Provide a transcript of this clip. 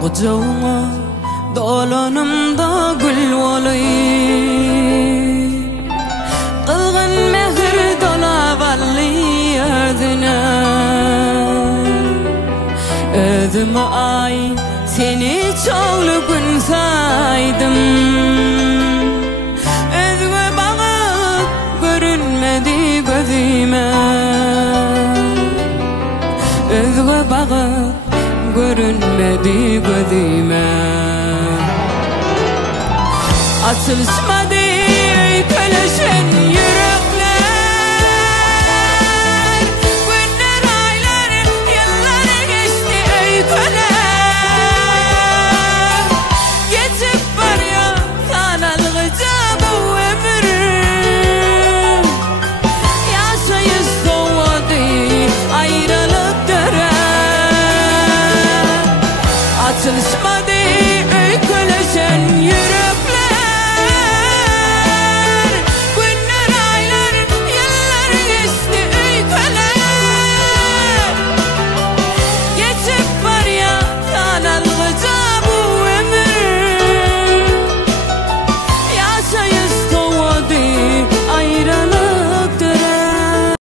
Kucağıma dolanımda gül olayım, kılgın mehir dolavallı yerdine. Özüme ay seni çoğlu gün saydım, özüme bakıp görünmedi gözüme, özüme bakıp görünmedi gözüme. Açılışmadı peleşen yürekler, günler aylar yıllar geçti ey köler. Geçip var ya sanalgıca bu ömrüm, yaşayış soğudu ayrılık döner. Açılışmadı